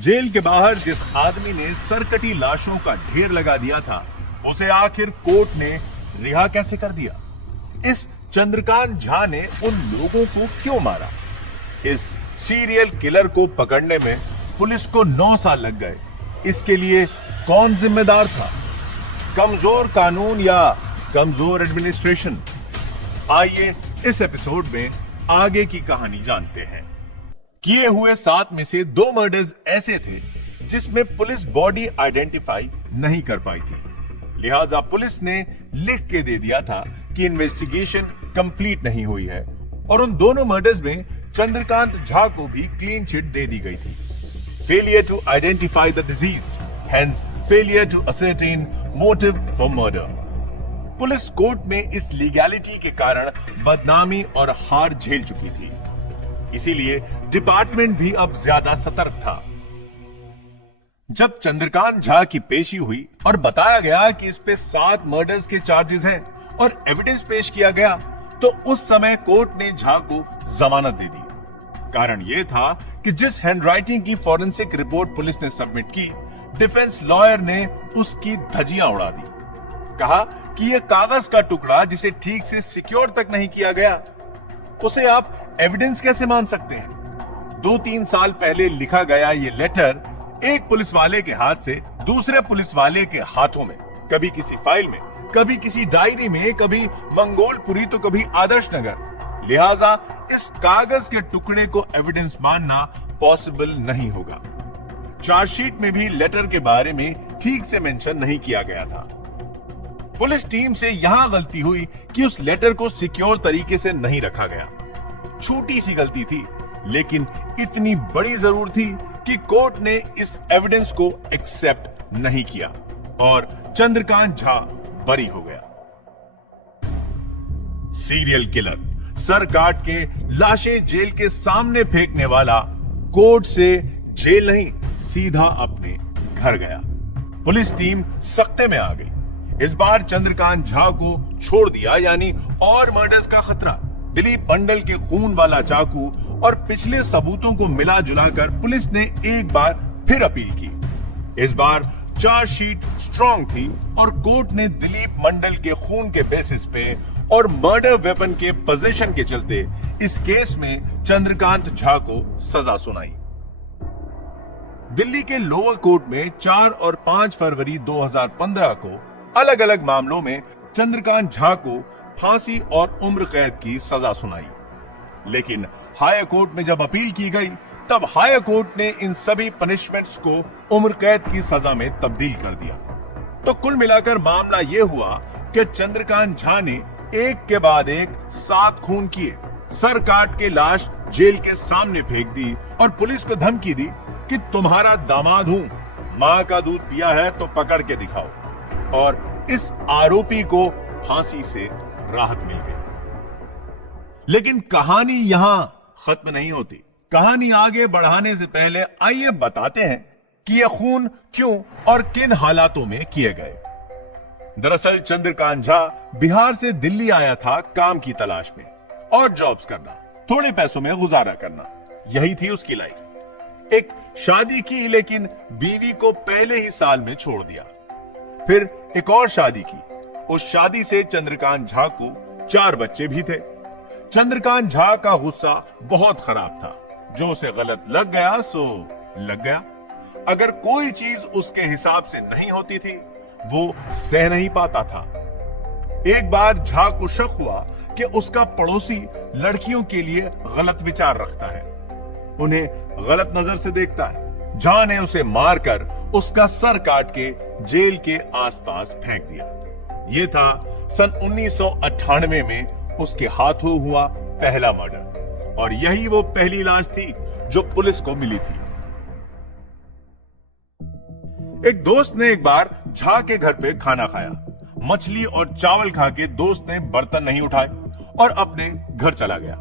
Jail के बाहर जिस आदमी ने सरकटी लाशों का ढेर लगा दिया था, उसे आखिर कोर्ट ने रिहा कैसे कर दिया? इस चंद्रकांत झा ने उन लोगों को क्यों मारा? इस सीरियल किलर को पकड़ने में पुलिस को 9 साल लग गए। इसके लिए कौन जिम्मेदार था? कमजोर कानून या कमजोर एडमिनिस्ट्रेशन? आइए इस एपिसोड में आगे की कहानी जानते हैं। किए हुए 7 में से 2 मर्डर्स ऐसे थे जिसमें पुलिस बॉडी आइडेंटिफाई नहीं कर पाई थी, लिहाजा पुलिस ने लिख के दे दिया था कि इन्वेस्टिगेशन कंप्लीट नहीं हुई है और उन दोनों मर्डर्स में चंद्रकांत झा को भी क्लीन चिट दे दी गई थी। Failure to identify the deceased, hence failure to ascertain motive for murder. पुलिस कोर्ट में इस लीगैलिटी के कारण बदनामी और हार झेल चुकी थी, इसीलिए डिपार्टमेंट भी अब ज्यादा सतर्क था। जब चंद्रकांत झा की पेशी हुई और बताया गया कि इस पे 7 मर्डर्स के चार्जेस हैं और एविडेंस पेश किया गया, तो उस समय कोर्ट ने झा को जमानत दे दी। कारण यह था कि जिस हैंडराइटिंग की फॉरेंसिक रिपोर्ट पुलिस ने सबमिट की, डिफेंस लॉयर ने उसकी धज्जियां उड़ा दी। कहा कि यह कागज का टुकड़ा जिसे ठीक से सिक्योर तक नहीं किया गया, उसे आप एविडेंस कैसे मान सकते हैं? 2-3 साल पहले लिखा गया यह लेटर एक पुलिस वाले के हाथ से दूसरे पुलिस वाले के हाथों में, कभी किसी फाइल में, कभी किसी डायरी में, कभी मंगोलपुरी तो कभी आदर्श नगर। लिहाजा इस कागज के टुकड़े को एविडेंस मानना पॉसिबल नहीं होगा। चार्जशीट में भी लेटर के बारे में ठीक से मेंशन नहीं किया गया था। पुलिस टीम से यहां गलती हुई कि उस लेटर को सिक्योर तरीके से नहीं रखा गया। छोटी सी गलती थी, लेकिन इतनी बड़ी जरूर थी कि कोर्ट ने इस एविडेंस को एक्सेप्ट नहीं किया और चंद्रकांत झा बरी हो गया। सीरियल किलर, सर काट के लाशें जेल के सामने फेंकने वाला कोर्ट से जेल नहीं, सीधा अपने घर गया। पुलिस टीम सख्ते में आ गई। इस बार चंद्रकांत झा को छोड़ दिया, यानी और मर्डर्स का खतरा। दिलीप मंडल के खून वाला चाकू और पिछले सबूतों को मिला जुलाकर पुलिस ने एक बार फिर अपील की। इस बार चार्जशीट स्ट्रांग थी और कोर्ट ने दिलीप मंडल के खून के बेसिस पे और मर्डर वेपन के पोजीशन के चलते इस केस में चंद्रकांत झा को सजा सुनाई। दिल्ली के लोअर कोर्ट में 4 और 5 फरवरी 2015 को अलग अलग मामलों में चंद्रकांत झा को फांसी और उम्र कैद की सजा सुनाई। लेकिन हाई कोर्ट में जब अपील की गई, तब हाई कोर्ट ने इन सभी पनिशमेंट्स को उम्र कैद की सजा में तब्दील कर दिया। तो कुल मिलाकर मामला यह हुआ कि चंद्रकांत झा ने एक के बाद एक 7 खून किए, सर काट के लाश जेल के सामने फेंक दी और पुलिस को धमकी दी कि तुम्हारा दामाद हूं, मां का दूध पिया है तो पकड़ के दिखाओ। और इस आरोपी को फांसी से राहत मिल गई। लेकिन कहानी यहां खत्म नहीं होती। कहानी आगे बढ़ाने से पहले आइए बताते हैं कि यह खून क्यों और किन हालातों में किए गए। दरअसल चंद्रकांत झा बिहार से दिल्ली आया था काम की तलाश में और जॉब्स करना, थोड़े पैसों में गुजारा करना, यही थी उसकी लाइफ। एक शादी की, लेकिन बीवी को पहले ही साल में छोड़ दिया। फिर एक और शादी की। उस शादी से चंद्रकांत झा को 4 बच्चे भी थे। चंद्रकांत झा का गुस्सा बहुत खराब था। जो उसे गलत लग गया सो लग गया। अगर कोई चीज उसके हिसाब से नहीं होती थी, वो सह नहीं पाता था। एक बार झा को शक हुआ कि उसका पड़ोसी लड़कियों के लिए गलत विचार रखता है, उन्हें गलत नजर से देखता है। झा ने उसे मारकर उसका सर काट के जेल के आसपास फेंक दिया। यह था सन 1998 में उसके हाथों हुआ पहला मर्डर और यही वो पहली लाश थी जो पुलिस को मिली थी। एक दोस्त ने एक बार झा के घर पे खाना खाया। मछली और चावल खा के दोस्त ने बर्तन नहीं उठाए और अपने घर चला गया।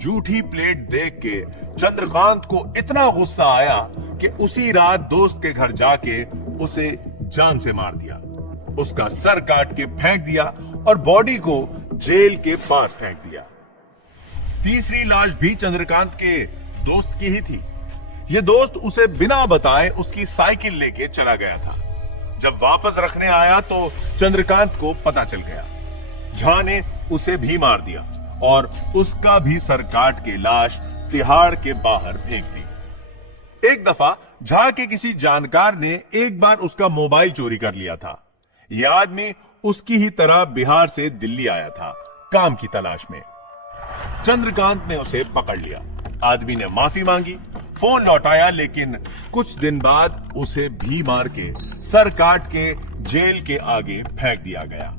जूठी प्लेट देख के चंद्रकांत को इतना गुस्सा आया कि उसी रात दोस्त के घर जाके उसे जान से मार दिया। उसका सर काट के फेंक दिया और बॉडी को जेल के पास फेंक दिया। तीसरी लाश भी चंद्रकांत के दोस्त की ही थी। ये दोस्त उसे बिना बताए उसकी साइकिल लेके चला गया था। जब वापस रखने आया तो चंद्रकांत को पता चल गया। झा ने उसे भी मार दिया और उसका भी सर काट के लाश तिहाड़ के बाहर फेंक दी। एक दफा झा के किसी जानकार ने एक बार उसका मोबाइल चोरी कर लिया था। यह आदमी उसकी ही तरह बिहार से दिल्ली आया था काम की तलाश में। चंद्रकांत ने उसे पकड़ लिया। आदमी ने माफी मांगी, फोन लौटाया, लेकिन कुछ दिन बाद उसे भी मार के सर काट के जेल के आगे फेंक दिया गया।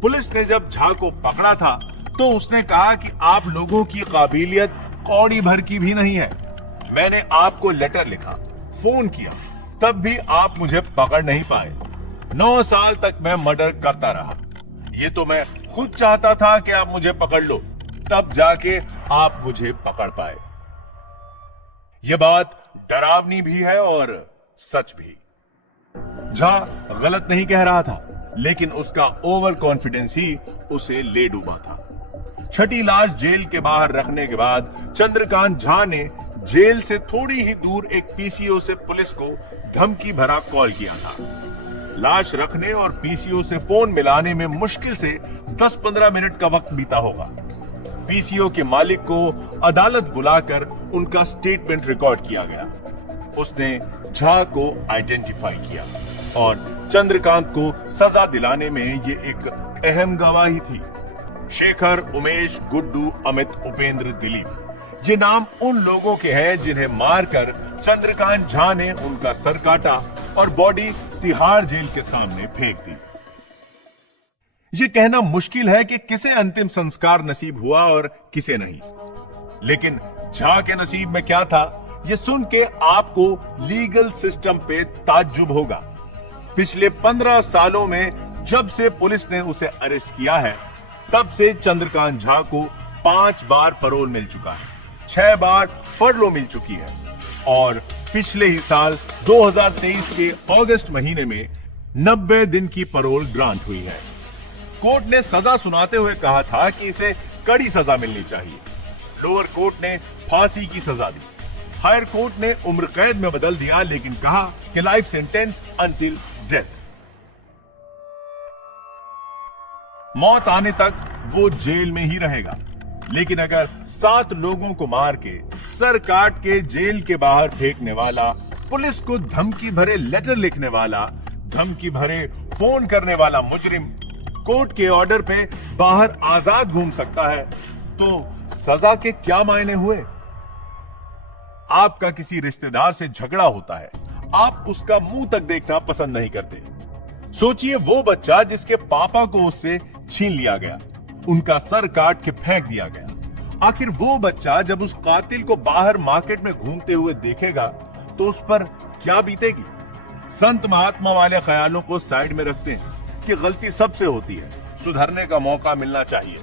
पुलिस ने जब झा को पकड़ा था तो उसने कहा कि आप लोगों की काबिलियत कौड़ी भर की भी नहीं है। मैंने आपको लेटर लिखा, फोन किया, तब भी आप मुझे पकड़ नहीं पाए। 9 साल तक मैं मर्डर करता रहा। ये तो मैं खुद चाहता था कि आप मुझे पकड़ लो, तब जाके आप मुझे पकड़ पाए। यह बात डरावनी भी है और सच भी। झा गलत नहीं कह रहा था, लेकिन उसका ओवर कॉन्फिडेंस ही उसे ले डूबा था। छठी लाश जेल के बाहर रखने के बाद चंद्रकांत झा ने जेल से थोड़ी ही दूर एक पीसीओ से पुलिस को धमकी भरा कॉल किया था। लाश रखने और पीसीओ से फोन मिलाने में मुश्किल से 10-15 मिनट का वक्त बीता होगा। पीसीओ के मालिक को अदालत बुलाकर उनका स्टेटमेंट रिकॉर्ड किया गया। उसने झा को आइडेंटिफाई किया और चंद्रकांत को सजा दिलाने में ये एक अहम गवाही थी। शेखर, उमेश, गुड्डू, अमित, उपेंद्र, दिलीप, ये नाम उन लोगों के हैं जिन्हें मारकर चंद्रकांत झा ने उनका सर काटा और बॉडी तिहाड़ जेल के सामने फेंक दी। ये कहना मुश्किल है कि किसे अंतिम संस्कार नसीब हुआ और किसे नहीं, लेकिन झा के नसीब में क्या था, यह सुन के आपको लीगल सिस्टम पे ताज्जुब होगा। पिछले 15 सालों में जब से पुलिस ने उसे अरेस्ट किया है, तब से चंद्रकांत झा को 5 बार पैरोल मिल चुका है, 6 बार फरलो मिल चुकी है और पिछले ही साल 2023 के अगस्त महीने में 90 दिन की पैरोल ग्रांट हुई है। कोर्ट ने सजा सुनाते हुए कहा था कि इसे कड़ी सजा मिलनी चाहिए। लोअर कोर्ट ने फांसी की सजा दी। हायर कोर्ट ने उम्र कैद में बदल दिया, लेकिन कहा कि लाइफ सेंटेंस अंटिल डेथ। मौत आने तक वो जेल में ही रहेगा, लेकिन अगर 7 लोगों को मार के सर काट के जेल के बाहर फेंकने वाला, पुलिस को धमकी भरे लेटर लिखने वाला, धमकी भरे फोन करने वाला मुजरिम कोर्ट के ऑर्डर पे बाहर आजाद घूम सकता है, तो सजा के क्या मायने हुए? आपका किसी रिश्तेदार से झगड़ा होता है, आप उसका मुंह तक देखना पसंद नहीं करते। सोचिए वो बच्चा जिसके पापा को उससे छीन लिया गया, उनका सर काट के फेंक दिया गया। आखिर वो बच्चा जब उस कातिल को बाहर मार्केट में घूमते हुए देखेगा तो उस पर क्या बीतेगी? संत महात्मा वाले ख्यालों को साइड में रखते हैं कि गलती सबसे होती है, सुधरने का मौका मिलना चाहिए।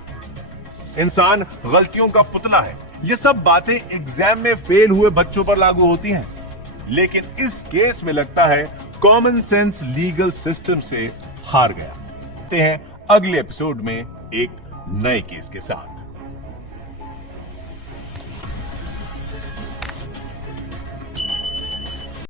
इंसान गलतियों का पुतला है। ये सब बातें एग्जाम में फेल हुए बच्चों पर लागू होती हैं, लेकिन इस केस में लगता है कॉमन सेंस लीगल सिस्टम से हार गया। हैं अगले एपिसोड में एक नए केस के साथ।